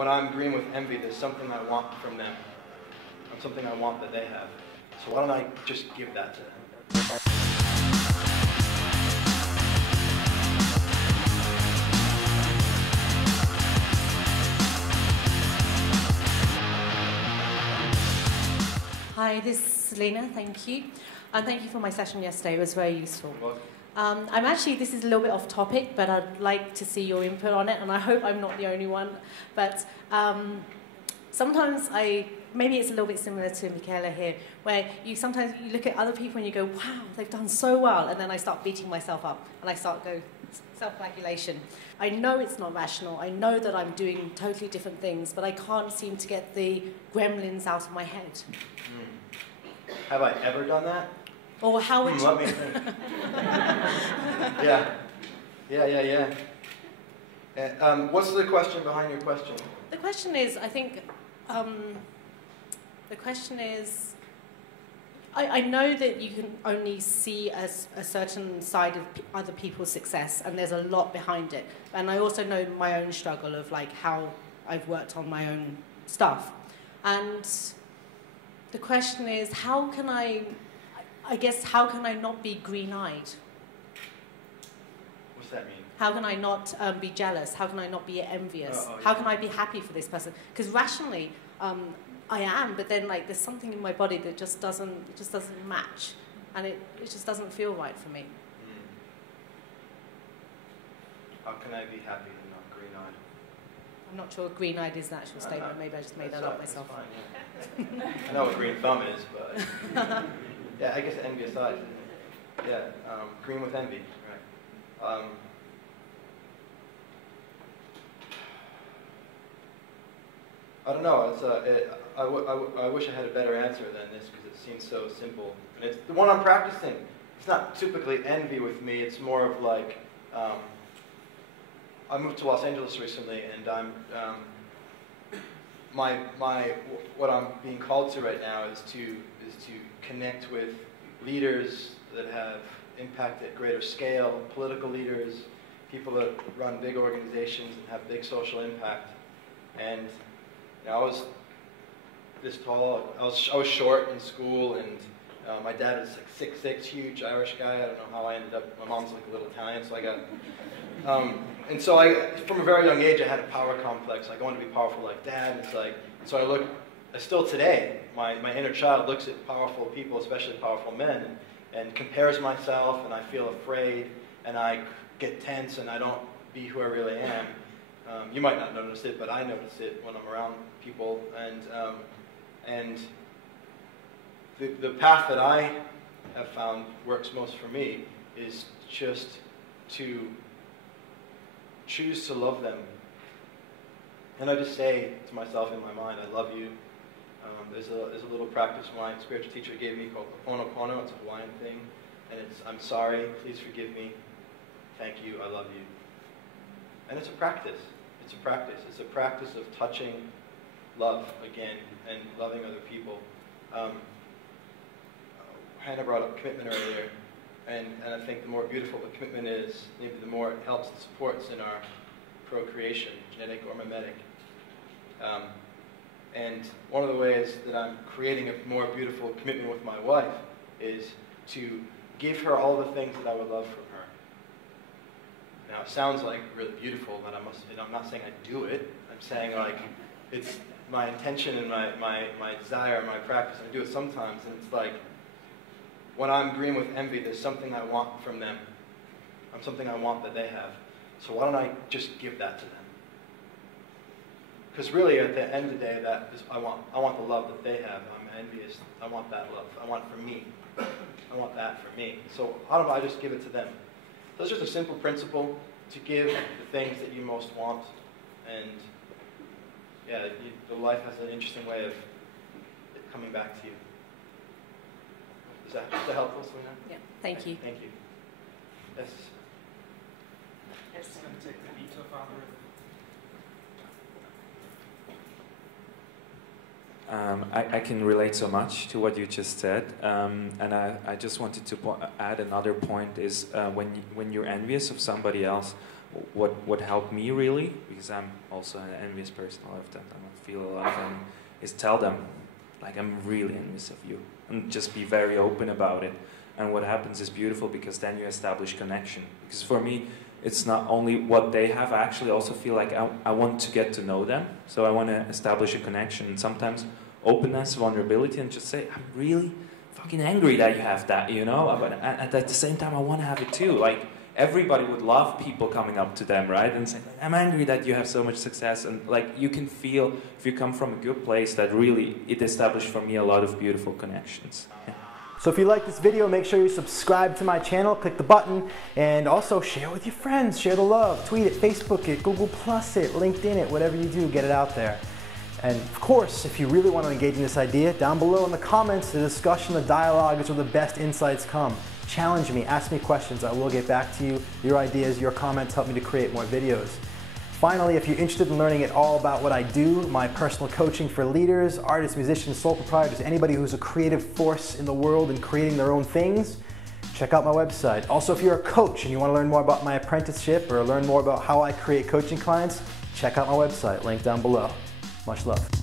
when I'm green with envy, there's something I want from them. Something I want that they have. So why don't I just give that to them? Hi, this is Selena, thank you. And thank you for my session yesterday, it was very useful. This is a little bit off topic, but I'd like to see your input on it, and I hope I'm not the only one. But sometimes maybe it's a little bit similar to Michaela here, where sometimes you look at other people and you go, wow, they've done so well, and then I start beating myself up, and I start go self-flagellation. I know it's not rational, I know that I'm doing totally different things, but I can't seem to get the gremlins out of my head. Have I ever done that? Or how would you... Let me think. Yeah. What's the question behind your question? The question is, I think, the question is, I know that you can only see a certain side of other people's success, and there's a lot behind it. And I also know my own struggle of like how I've worked on my own stuff. And the question is, how can I not be green-eyed? What's that mean? How can I not be jealous? How can I not be envious? How can I be happy for this person? Because rationally, I am, but then like there's something in my body that just doesn't match, and it just doesn't feel right for me. How can I be happy and not green-eyed? I'm not sure green-eyed is an actual statement. Maybe I just made that up myself. Fine, yeah. I know what green thumb is, but yeah, I guess envious eyes. Yeah, green with envy, right? I don't know. I wish I had a better answer than this because it seems so simple. And it's the one I'm practicing. It's not typically envy with me. It's more of like I moved to Los Angeles recently, and what I'm being called to right now is to connect with leaders that have impact at greater scale, political leaders, people that run big organizations and have big social impact. And I was this tall. I was short in school, and my dad was like 6'6", huge Irish guy. I don't know how I ended up. My mom's like a little Italian, so I got. And so from a very young age, I had a power complex. Like I wanted to be powerful like Dad. And it's like, so still today, my inner child looks at powerful people, especially powerful men, and compares myself, and I feel afraid, and I get tense, and I don't be who I really am. You might not notice it, but I notice it when I'm around people. And the path that I have found works most for me is just to choose to love them. And I just say to myself in my mind, I love you. There's a little practice my spiritual teacher gave me called Ho'oponopono. It's a Hawaiian thing. And it's, I'm sorry, please forgive me, thank you, I love you. And it's a practice. It's a practice. It's a practice of touching love again and loving other people. Hannah brought up commitment earlier, and I think the more beautiful the commitment is, maybe the more it helps and supports in our procreation, genetic or mimetic. And one of the ways that I'm creating a more beautiful commitment with my wife is to give her all the things that I would love from her. Now, it sounds like really beautiful, but I'm not saying I do it. I'm saying like it's my intention and my desire and my practice, and I do it sometimes, and it's like when I'm green with envy, there's something I want from them. Something I want that they have. So why don't I just give that to them? Because really, at the end of the day, I want the love that they have. I'm envious. I want that love. I want it for me. I want that for me. So how don't I just give it to them? So it's just a simple principle to give the things that you most want. And yeah, the life has an interesting way of it coming back to you. Is that helpful, Selena? Yeah, thank you. Thank you. Yes. Yes, I'm going to take the veto, Father. I can relate so much to what you just said, and I just wanted to add another point is when you're envious of somebody else, what helped me really, because I'm also an envious person, a lot of times I feel a lot of them, is tell them, like, I'm really envious of you, and just be very open about it. And what happens is beautiful, because then you establish connection. Because for me, it's not only what they have, I actually also feel like I want to get to know them, so I want to establish a connection. And sometimes openness, vulnerability, and just say, I'm really fucking angry that you have that, you know, but at the same time I want to have it too. Like, everybody would love people coming up to them, right, and saying, I'm angry that you have so much success. And like, you can feel, if you come from a good place, that really it established for me a lot of beautiful connections. Yeah. So if you like this video, make sure you subscribe to my channel, click the button, and also share with your friends, share the love, tweet it, Facebook it, Google Plus it, LinkedIn it, whatever you do, get it out there. And of course, if you really want to engage in this idea, down below in the comments, the discussion, the dialogue is where the best insights come. Challenge me, ask me questions, I will get back to you. Your ideas, your comments help me to create more videos. Finally, if you're interested in learning it all about what I do, my personal coaching for leaders, artists, musicians, sole proprietors, anybody who's a creative force in the world and creating their own things, check out my website. Also, if you're a coach and you want to learn more about my apprenticeship or learn more about how I create coaching clients, check out my website, link down below. Much love.